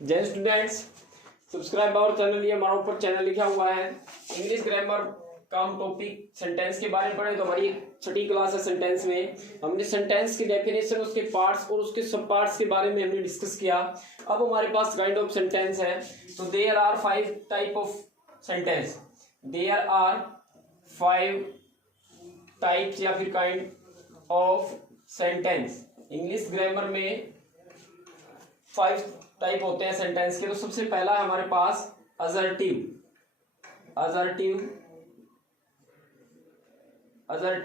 जय students, subscribe our channel. ये हमारा ऊपर चैनल लिखा हुआ है। इंग्लिश ग्रामर का हम टॉपिक सेंटेंस के बारे में पढ़े। तो हमारी छठी क्लास है सेंटेंस में। हमने सेंटेंस की डेफिनेशन, उसके पार्ट्स और उसके सब पार्ट्स के बारे में हमने डिस्कस किया। अब हमारे पास काइंड ऑफ सेंटेंस है। तो there are 5 type of sentence. There are 5 types या फिर kind of sentence. English grammar में 5 टाइप होते हैं सेंटेंस के। तो सबसे पहला है हमारे पास असर्टिव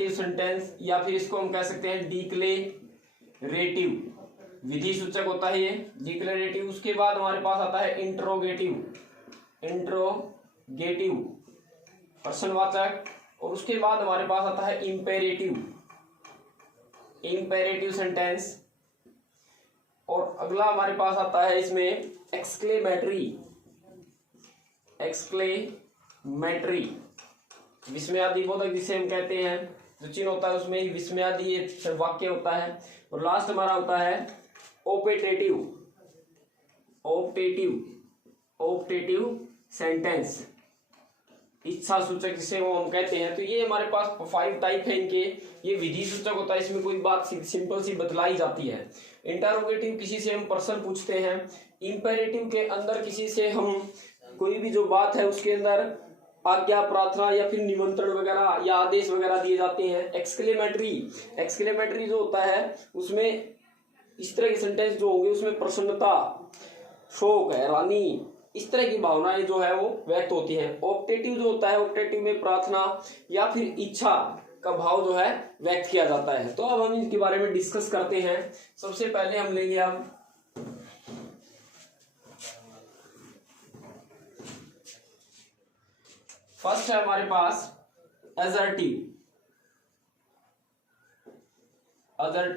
सेंटेंस, या फिर इसको हम कह सकते हैं डिक्लेरेटिव। विधि सूचक होता है ये डिक्लेरेटिव। उसके बाद हमारे पास आता है इंट्रोगेटिव प्रश्नवाचक। और उसके बाद हमारे पास आता है इंपेरेटिव सेंटेंस। और अगला हमारे पास आता है इसमें एक्सक्लेमेटरी विस्मयादि बोधक जिसे हम कहते हैं। जो चिन्ह होता है उसमें विस्मयादि ये वाक्य होता है। और लास्ट हमारा होता है ऑप्टेटिव सेंटेंस, इच्छा सूचक जिसे वो हम कहते हैं। तो ये हमारे पास 5 टाइप है इनके। ये विधि सूचक होता है, इसमें कोई बात सिंपल सी बतलाई जाती है। इंटरोगेटिव किसी से हम प्रश्न पूछते हैं। इंपेरेटिव के अंदर किसी से हम कोई भी जो बात है उसके अंदर आज्ञा, प्रार्थना या फिर निमंत्रण वगैरह या आदेश वगैरह दिए जाते हैं। एक्सक्लेमेटरी जो होता है उसमें इस तरह के सेंटेंस जो होंगे उसमें प्रसन्नता, शोक, हैरानी, इस तरह की भावनाएं जो है वो व्यक्त होती हैं। ऑप्टेटिव जो होता है, ऑप्टेटिव में प्रार्थना या फिर इच्छा का भाव जो है व्यक्त किया जाता है। तो अब हम इनके बारे में डिस्कस करते हैं। सबसे पहले हम लेंगे अब फर्स्ट है हमारे पास असर्टिव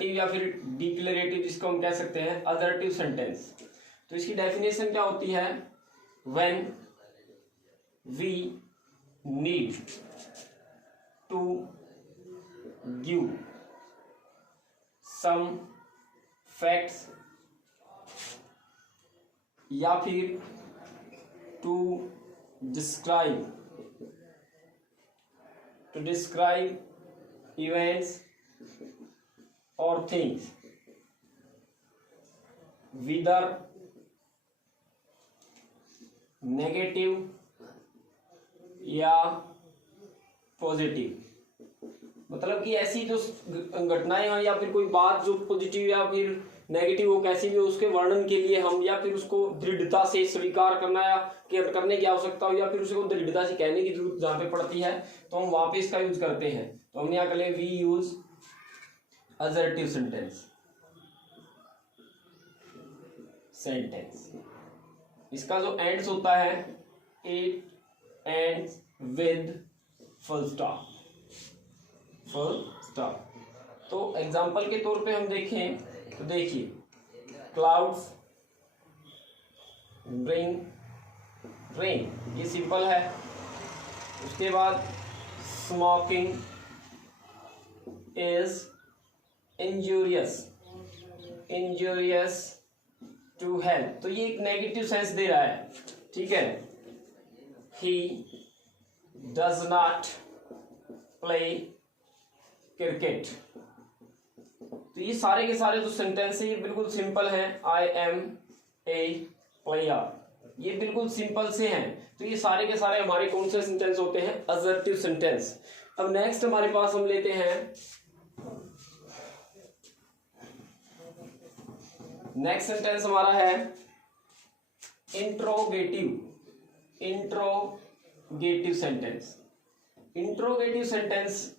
या फिर डिक्लेरेटिव, जिसको हम कह सकते हैं असर्टिव सेंटेंस। तो इसकी डेफिनेशन क्या होती है? When we need to give some facts या फिर to describe events or things whether negative या पॉजिटिव। मतलब कि ऐसी जो घटनाएं हो या फिर कोई बात जो पॉजिटिव या फिर नेगेटिव हो, कैसी भी हो, उसके वर्णन के लिए हम या फिर उसको दृढ़ता से स्वीकार करना या करने की आवश्यकता हो या फिर उसको दृढ़ता से कहने की जरूरत जहां पे पड़ती है तो हम वहां पे इसका यूज करते हैं। तो हमने यहाँ कर लिया वी यूज असर्टिव सेंटेंस। इसका जो एंड्स होता है it ends with full stop. तो एग्जांपल के तौर पे हम देखें तो देखिए, क्लाउड्स ब्रिंग रेन, ये सिंपल है। उसके बाद smoking is injurious to health. तो ये एक नेगेटिव सेंस दे रहा है, ठीक है। He does not play cricket. तो ये सारे के सारे जो सेंटेंस है ये बिल्कुल सिंपल हैं। आई एम ए प्लेयर, ये बिल्कुल सिंपल से हैं। तो ये सारे के सारे हमारे कौन से सेंटेंस होते हैं? Assertive sentence. अब नेक्स्ट हमारे पास हम लेते हैं, नेक्स्ट सेंटेंस हमारा है इंट्रोगेटिव सेंटेंस। इंट्रोगेटिव सेंटेंस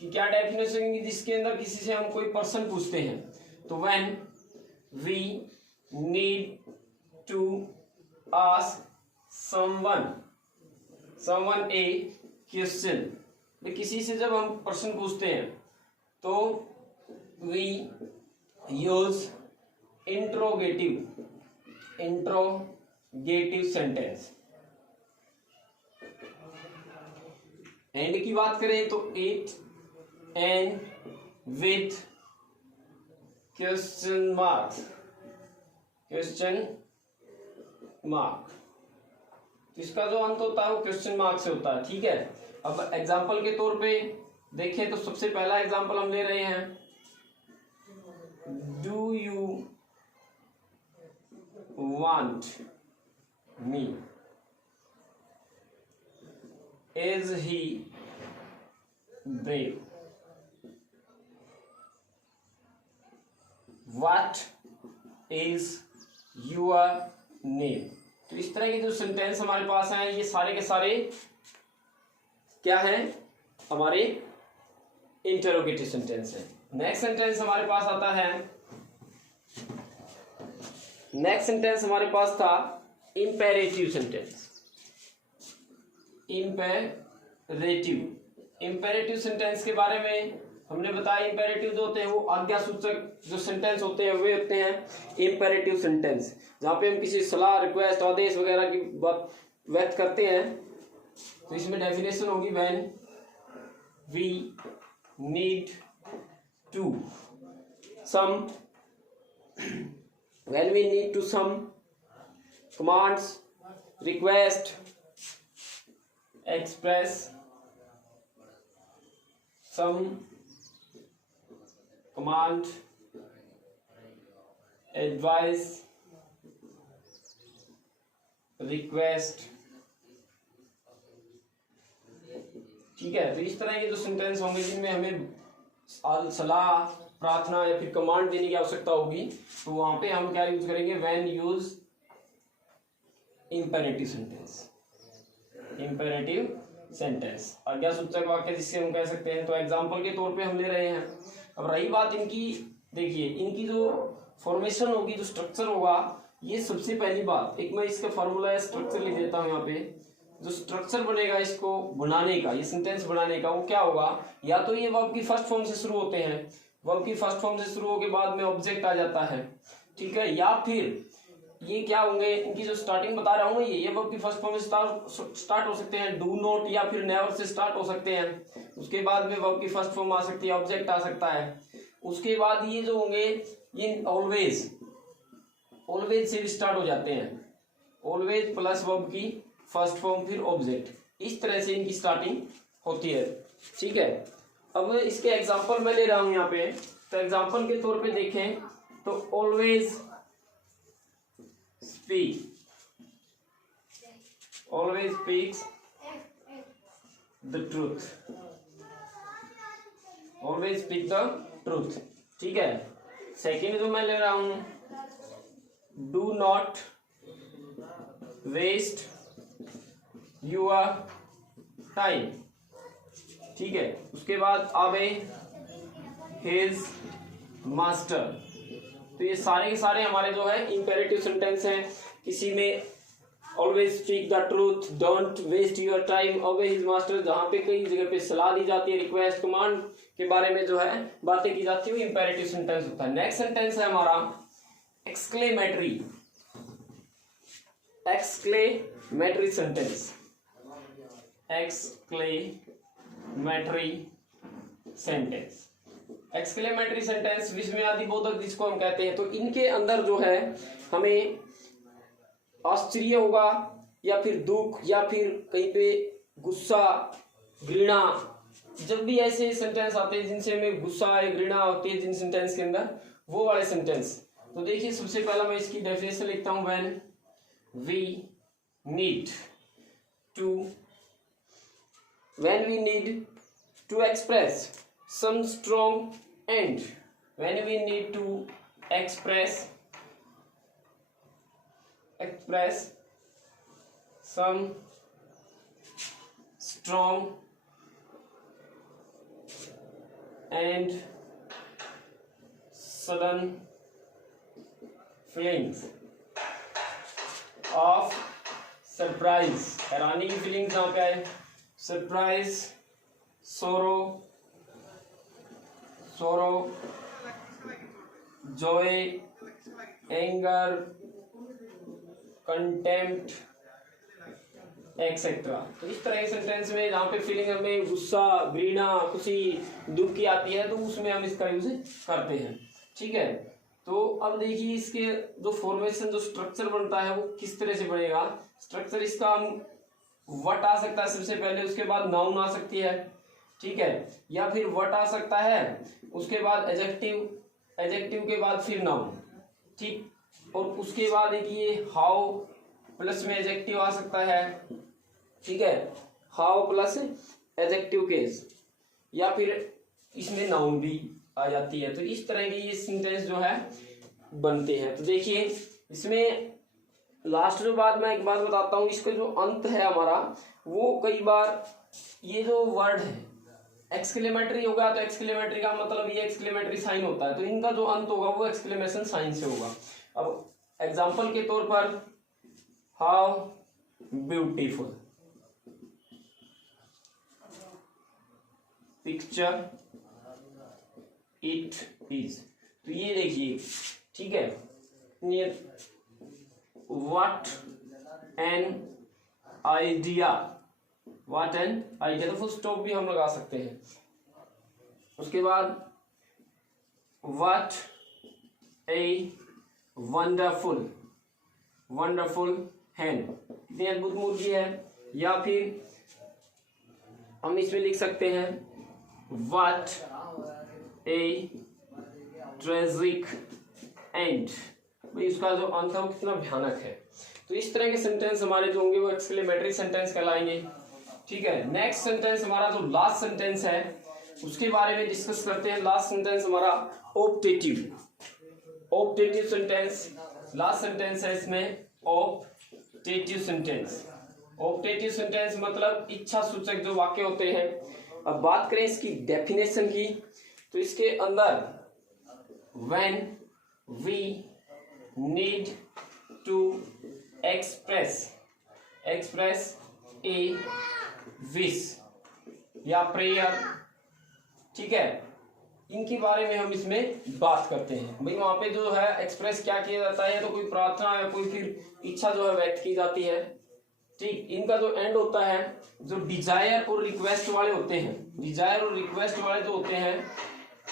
की क्या डेफिनेशन है? जिसके अंदर किसी से हम कोई प्रश्न पूछते हैं। तो when we need to ask someone a question, किसी से जब हम प्रश्न पूछते हैं तो we use interrogative sentence. End की बात करें तो it end with question mark. तो इसका जो अंत होता है वो क्वेश्चन मार्क से होता है। ठीक है, अब एग्जाम्पल के तौर पे देखें तो सबसे पहला एग्जाम्पल हम ले रहे हैं, do you want me, is he brave, what is your name. तो इस तरह के जो सेंटेंस हमारे पास हैं ये सारे के सारे क्या हैं, हमारे इंटरोगेटिव सेंटेंस है। नेक्स्ट सेंटेंस हमारे पास आता है, नेक्स्ट सेंटेंस हमारे पास था इंपेरेटिव सेंटेंस। इंपेरेटिव सेंटेंस के बारे में हमने बताया, इंपेरेटिव जो होते हैं वो आज्ञा सूचक जो सेंटेंस होते हैं वे होते हैं इंपेरेटिव सेंटेंस, जहां पे हम किसी सलाह, रिक्वेस्ट, आदेश वगैरह की बात व्यक्त करते हैं। तो इसमें डेफिनेशन होगी, when we need to some, when we need to some commands, request, express some command, advice, request। ठीक है, तो इस तरह के जो सेंटेंस होंगे जिनमें हमें सलाह, प्रार्थना या फिर कमांड देने की आवश्यकता होगी, तो वहां पे हम क्या यूज करेंगे, when use imperative sentence. Imperative sentence आज्ञा सूचक वाक्य जिससे हम कह सकते हैं। तो एग्जांपल के तौर पे हम ले रहे हैं। अब रही बात इनकी, देखिए इनकी जो फॉर्मेशन होगी, जो स्ट्रक्चर होगा, ये सबसे पहली बात, एक मैं इसका फॉर्मूला या स्ट्रक्चर लिख देता हूं यहाँ पे। जो स्ट्रक्चर बनेगा इसको बनाने का, ये सेंटेंस बनाने का, वो क्या होगा, या तो ये वर्ब की फर्स्ट फॉर्म से शुरू होते हैं, वर्ब की फर्स्ट फॉर्म से शुरू होके बाद में ऑब्जेक्ट आ जाता है। ठीक है, या फिर ये क्या होंगे, इनकी जो स्टार्टिंग बता रहा हूँ ये वर्ब की फर्स्ट फॉर्म से स्टार्ट हो सकते हैं, डू नॉट या फिर नेवर से स्टार्ट हो सकते हैं। उसके बाद में वर्ब की फर्स्ट फॉर्म आ सकती है, ऑब्जेक्ट आ सकता है। उसके बाद ये जो होंगे ये ऑलवेज से भी स्टार्ट हो जाते हैं, ऑलवेज प्लस वर्ब की फर्स्ट फॉर्म फिर ऑब्जेक्ट, इस तरह से इनकी स्टार्टिंग होती है। ठीक है, अब इसके एग्जांपल मैं ले रहा हूं यहाँ पे। तो एग्जांपल के तौर पे देखें तो always speaks the truth, always speak the truth. ठीक है, सेकेंड जो मैं ले रहा हूं, do not waste your time. ठीक है, उसके बाद आवे हिज मास्टर। तो ये सारे के सारे हमारे जो है इंपेरेटिव सेंटेंस हैं। किसी में always speak the truth, don't waste your time, obey his master, जहां पे कई जगह पे सलाह दी जाती है, रिक्वेस्ट, कमांड के बारे में जो है बातें की जाती है, वो इंपेरेटिव सेंटेंस होता है। नेक्स्ट सेंटेंस है हमारा एक्सक्लेमेटरी सेंटेंस। एक्सक्लेमेटरी सेंटेंस विस्मयादि बोधक जिसको हम कहते हैं। तो इनके अंदर जो है हमें आश्चर्य होगा या फिर दुख या फिर कहीं पे गुस्सा, घृणा, जब भी ऐसे सेंटेंस आते हैं जिनसे हमें गुस्सा या घृणा होती है जिन सेंटेंस के अंदर, वो वाले सेंटेंस। तो देखिए सबसे पहला मैं इसकी डेफिनेशन लिखता हूं, when we need to express some strong and when we need to express some strong and sudden feelings of surprise, हैरानी की फीलिंग्स जहाँ पे आए, surprise, sorrow, joy, anger, contempt, etcetera. तो इस तरह के सेंटेंस में जहाँ पे फीलिंग हमें गुस्सा, घृणा, खुशी, दुख की आती है तो उसमें हम इसका यूज करते हैं। ठीक है, तो अब देखिए इसके जो फॉर्मेशन जो स्ट्रक्चर बनता है वो किस तरह से बनेगा। स्ट्रक्चर इसका हम व्हाट आ सकता है सबसे पहले, उसके बाद नाउन आ सकती है, ठीक है, या फिर व्हाट आ सकता है, उसके बाद एडजेक्टिव, एडजेक्टिव के बाद फिर नाउन, ठीक, और उसके बाद एक ये हाउ प्लस में एडजेक्टिव आ सकता है, ठीक है, हाउ प्लस एडजेक्टिव केस, या फिर इसमें नाउन भी आ जाती है। तो इस तरह के ये सेंटेंस जो है बनते हैं। तो देखिए इसमें लास्ट जो बात मैं एक बात बताता हूँ, इसका जो अंत है हमारा वो कई बार ये जो वर्ड है एक्सक्लेमेटरी होगा, तो एक्सक्लेमेटरी का मतलब ये एक्सक्लेमेटरी साइन होता है, तो इनका जो अंत होगा वो एक्सक्लेमेशन साइन से होगा। अब एग्जांपल के तौर पर how beautiful picture it is, तो ये देखिए, ठीक है, ये what an idea, what an idea, तो फुल स्टॉप भी हम लगा सकते हैं। उसके बाद व्हाट ए वंडरफुल, वंडरफुल हैन, कितनी अद्भुत मुर्गी है, या फिर हम इसमें लिख सकते हैं व्हाट ए ट्रेजिक एंड, भाई उसका जो अंत है वो कितना भयानक है। तो इस तरह के सेंटेंस हमारे जो होंगे वो एक्सक्लेमेटरी सेंटेंस कहलाएंगे, ठीक है। नेक्स्ट सेंटेंस हमारा जो लास्ट सेंटेंस है उसके बारे में डिस्कस करते हैं। लास्ट सेंटेंस हमारा optative, optative sentence last sentence है इसमें, ऑप्टेटिव सेंटेंस। ऑप्टेटिव सेंटेंस मतलब इच्छा सूचक जो वाक्य होते हैं। अब बात करें इसकी डेफिनेशन की, तो इसके अंदर when we need to express a wish या प्रेयर, ठीक है, इनके बारे में हम इसमें बात करते हैं। भाई वहां पे जो है एक्सप्रेस क्या किया जाता है, तो कोई प्रार्थना या कोई फिर इच्छा जो है व्यक्त की जाती है, ठीक। इनका जो एंड होता है, जो डिजायर और रिक्वेस्ट वाले होते हैं, डिजायर और रिक्वेस्ट वाले जो होते हैं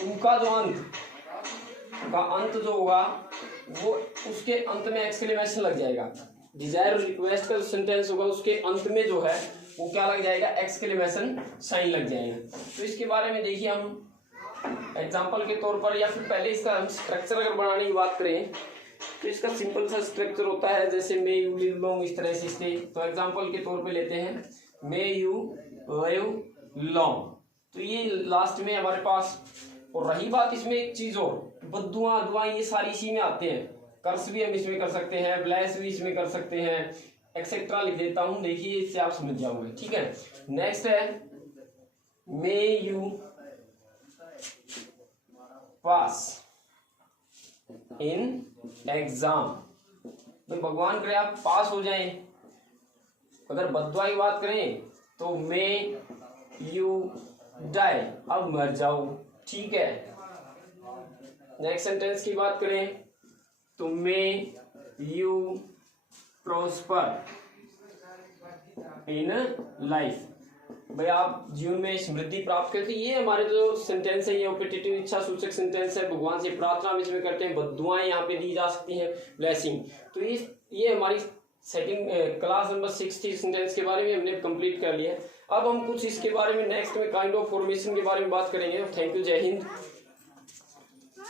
उनका जो अंत जो होगा वो उसके अंत में एक्सक्लेमेशन लग जाएगा। डिजायर और रिक्वेस्ट का जो सेंटेंस होगा उसके अंत में जो है वो क्या लग जाएगा, एक्सक्लेमेशन साइन लग जाएगा। तो इसके बारे में देखिए हम एग्जांपल के तौर पर, या फिर पहले इसका हम स्ट्रक्चर अगर बनाने की बात करें तो इसका सिंपल सा स्ट्रक्चर होता है, जैसे मे यू लिव लॉन्ग, इस तरह से स्टे। तो एग्जांपल के तौर पे लेते हैं मे यू लिव लॉन्ग, तो ये लास्ट में हमारे पास। और रही बात इसमें एक चीज और, बद्दुआ दुआ ये सारी इसी में आते हैं, कर्स भी हम इसमें कर सकते हैं, ब्लेस भी इसमें कर सकते हैं, एक्सेट्रा लिख देता हूं, देखिए इससे आप समझ जाओगे, ठीक है। नेक्स्ट है may you pass in exam, तो भगवान करे आप पास हो जाएं। अगर बद्दुआ की बात करें तो मे यू डाई, अब मर जाओ, ठीक है। नेक्स्ट सेंटेंस की बात करें तो may you prosper in life, भाई आप जीवन में समृद्धि प्राप्त करते। ये हमारे जो सेंटेंस है ये ऑप्टेटिव इच्छा सूचक सेंटेंस है, भगवान से प्रार्थना भी इसमें करते हैं, बद्दुआएं यहाँ पे दी जा सकती हैं, ब्लेसिंग। तो ये हमारी सेटिंग क्लास नंबर 6 सेंटेंस के बारे में हमने कंप्लीट कर लिया है। अब हम कुछ इसके बारे में नेक्स्ट में काइंड ऑफ फॉर्मेशन के बारे में बात करेंगे। थैंक यू, जय हिंद।